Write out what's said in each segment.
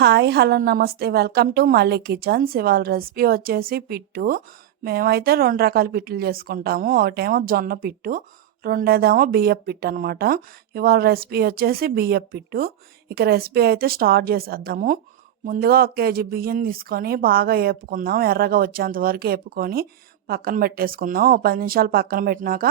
Hi hello నమస్తే welcome to మళ్ళీ kitchens. ఇవాళ రెసిపీ వచ్చేసి పిట్టు. మేమైతే 2 రకాల పిట్టులు చేసుకుంటాము. ఒకటేమో జొన్న పిట్టు, రెండోదేమో బియ్యపు పిట్టు అనమాట. ఇవాళ రెసిపీ వచ్చేసి బియ్యపు పిట్టు. ఇక రెసిపీ అయితే స్టార్ట్ చేసేద్దాము. ముందుగా 1 కేజీ బియ్యం తీసుకొని బాగా ఏపుకుందాం. ఎర్రగా వచ్చేంత వరకు ఏపుకొని పక్కన పెట్టేసుకుందాం. ఒక 10 నిమిషాలు పక్కన పెట్టినాక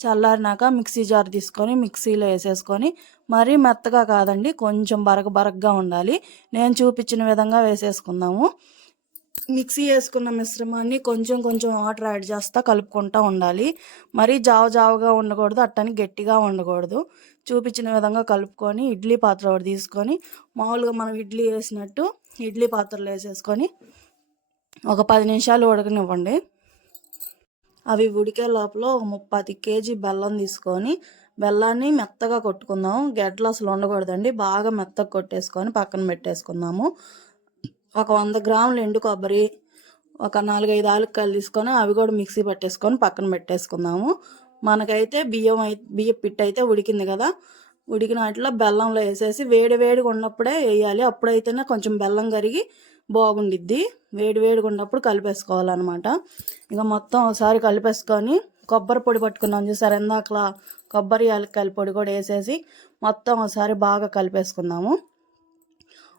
చల్లారినాక మిక్సీ జార్ తీసుకొని మిక్సీలో వేసేసుకొని, మరీ మెత్తగా కాదండి, కొంచెం బరకగా ఉండాలి. నేను చూపించిన విధంగా వేసేసుకుందాము. మిక్సీ వేసుకున్న మిశ్రమాన్ని కొంచెం కొంచెం వాటర్ యాడ్ చేస్తా కలుపుకుంటూ ఉండాలి. మరీ జావుగా ఉండకూడదు, అట్టని గట్టిగా ఉండకూడదు. చూపించిన విధంగా కలుపుకొని ఇడ్లీ పాత్ర ఒకటి తీసుకొని మామూలుగా మనం ఇడ్లీ వేసినట్టు ఇడ్లీ పాత్రలో వేసేసుకొని ఒక 10 నిమిషాలు ఉడకనివ్వండి. అవి ఉడికే లోపల 30 కేజీ బెల్లం తీసుకొని బెల్లాన్ని మెత్తగా కొట్టుకుందాం. గడ్డలు అసలు ఉండకూడదండి, బాగా మెత్తగా కొట్టేసుకొని పక్కన పెట్టేసుకుందాము. ఒక 100 గ్రాములు ఎండు కొబ్బరి, ఒక 4-5 ఆలుక్కలు తీసుకొని అవి కూడా మిక్సీ పట్టేసుకొని పక్కన పెట్టేసుకుందాము. మనకైతే బియ్యం పిట్టు అయితే ఉడికింది కదా, ఉడికిన వాటిలో బెల్లంలో వేసేసి వేడిగా ఉన్నప్పుడే వేయాలి. అప్పుడైతేనే కొంచెం బెల్లం కరిగి బాగుండిద్ది. వేడిగా ఉన్నప్పుడు కలిపేసుకోవాలన్నమాట. ఇక మొత్తం ఒకసారి కలిపేసుకొని కొబ్బరి పొడి పట్టుకున్నాం చూసారు, ఇందాకలా కొబ్బరి యాలక్కాయల పొడి కూడా వేసేసి మొత్తం ఒకసారి బాగా కలిపేసుకుందాము.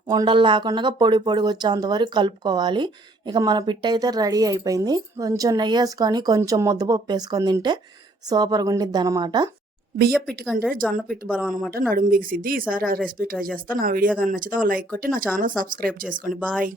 ఉండలు లేకుండా పొడిగా వచ్చేంత వరకు కలుపుకోవాలి. ఇక మన పిట్టు అయితే రెడీ అయిపోయింది. కొంచెం నెయ్యి వేసుకొని కొంచెం ముద్దపప్పు వేసుకొని తింటే సూపర్గా ఉండిద్ది అనమాట. బియ్య పిట్టు కంటే జొన్న పిట్టు బలం అనమాట, నడుము బిగిసిద్ది. ఈసారి ఆ రెసిపీ ట్రై చేస్తా. నా వీడియో కానీ నచ్చితే ఒక లైక్ కొట్టి నా ఛానల్ సబ్స్క్రైబ్ చేసుకోండి. బాయ్.